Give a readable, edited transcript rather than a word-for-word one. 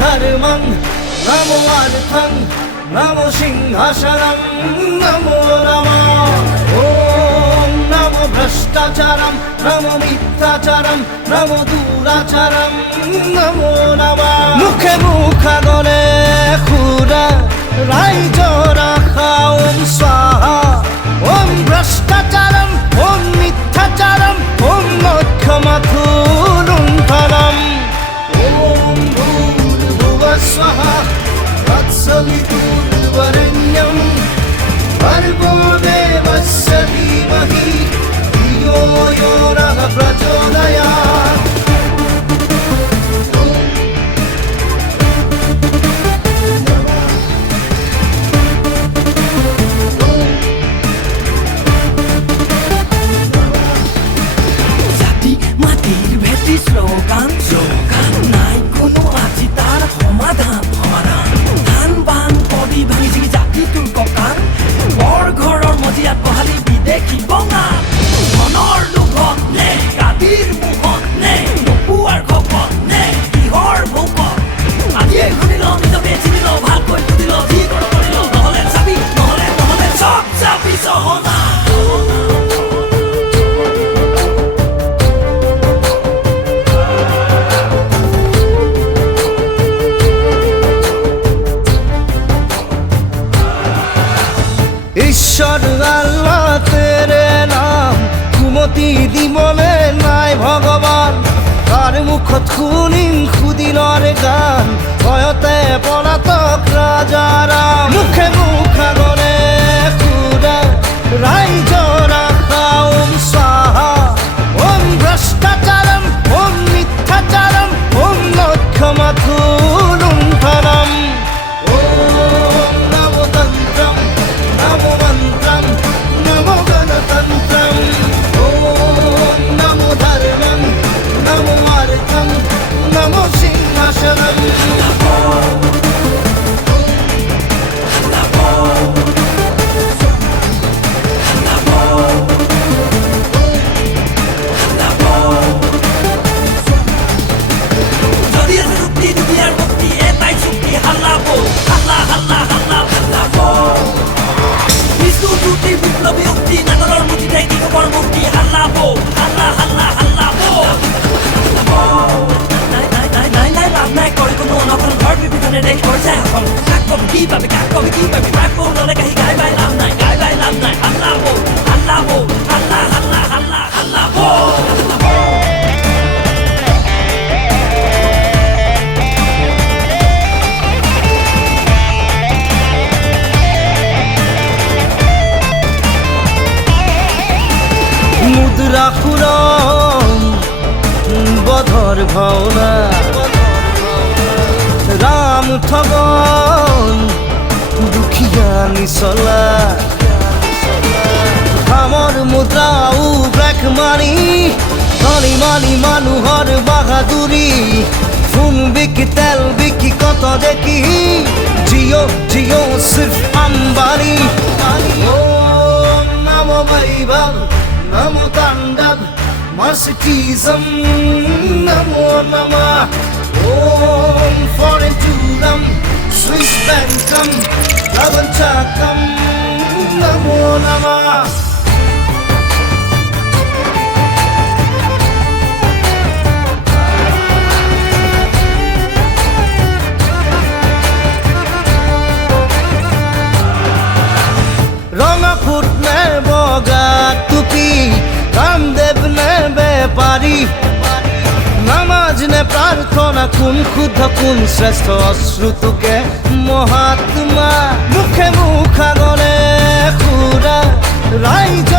धर्मं नमो अर्थं नमो सिंहासनं नमो नमः ॐ नमो भ्रष्टाचारं नमो मिथ्याचारं नमो दुराचारं नमो नमः मुखे मुखागले खुरा राइजरा खाओम स्वाहा ॐ भ्रष्टाचारं ॐ मिथ्याचारं ॐ मोक्षमथुलुण्ठनम् स्वाहा तत्सवितुर्वरेण्यं भर्गो देवस्य धीमहि धियो यो नः प्रचोदयात् জাতি মাটির ভেটি স্লোগান স্লোগান নাই কোনো আজি তার সমাধান সমাধান ধান বান পদি ভাঙি ছিঙি জাতি তোৰ ককান বৰ ঘৰৰ মজিয়াত বহালি বিদেশী বঙা ধনৰ লোভত নে গাদীৰ মুখত নে নোপোৱাৰ খপত নে কিহৰ ভোকত আজিয়ে শুনিল নিজকে চিনিল ভালকৈ বুজিল যি কৰ কৰিল নহ'লে চাবি নহ'লে চব চাবি চহনা ঈশ্বর আল্লাহ তেরে নাম কুমতি দিবনে নাই ভগবান তার মুখত শুনিম সুদিনৰ গান ভয়তে পলাতক ৰাজাৰাম মুখে মুখাগলে খুৰা ৰাইজৰা খাওম স্বাহা ওম ভ্ৰষ্টাচাৰম ওম মিথ্যাচাৰম ওম লক্ষ্যমাথুলুণ্ঠনম ওম নমতন্ত্ৰম नमो मन्त्रं नमो गणतन्त्रं ॐ नमो धर्मं नमो अर्थं नमो सिंहासनं মুদ্রা খুরম বধর ভাওনা রাম ঠগন দুখিয়া নিচলা খামৰ মুদ্ৰা ব্লেক মানি ধনী মানি মানুহৰ বাহাদুৰি ফোন বিকি তেল বিকি কত দেখি জিঅ জিঅ সিर्फ আম্বানি ওম নমো বৈভৱ नमो तांडव मर्सिडीजम नमो नमः ओम फॉरेन टूरम स्विस बैंकम लवंचाकम नमो नमः रंगा फुट ने बगा टुपी रामदेव ने बेपारी नामाज ने प्रार्थना कुन खुद कुन श्रेष्ठ अश्रुतुके महात्मा मुखे मुखागले खुरा राइज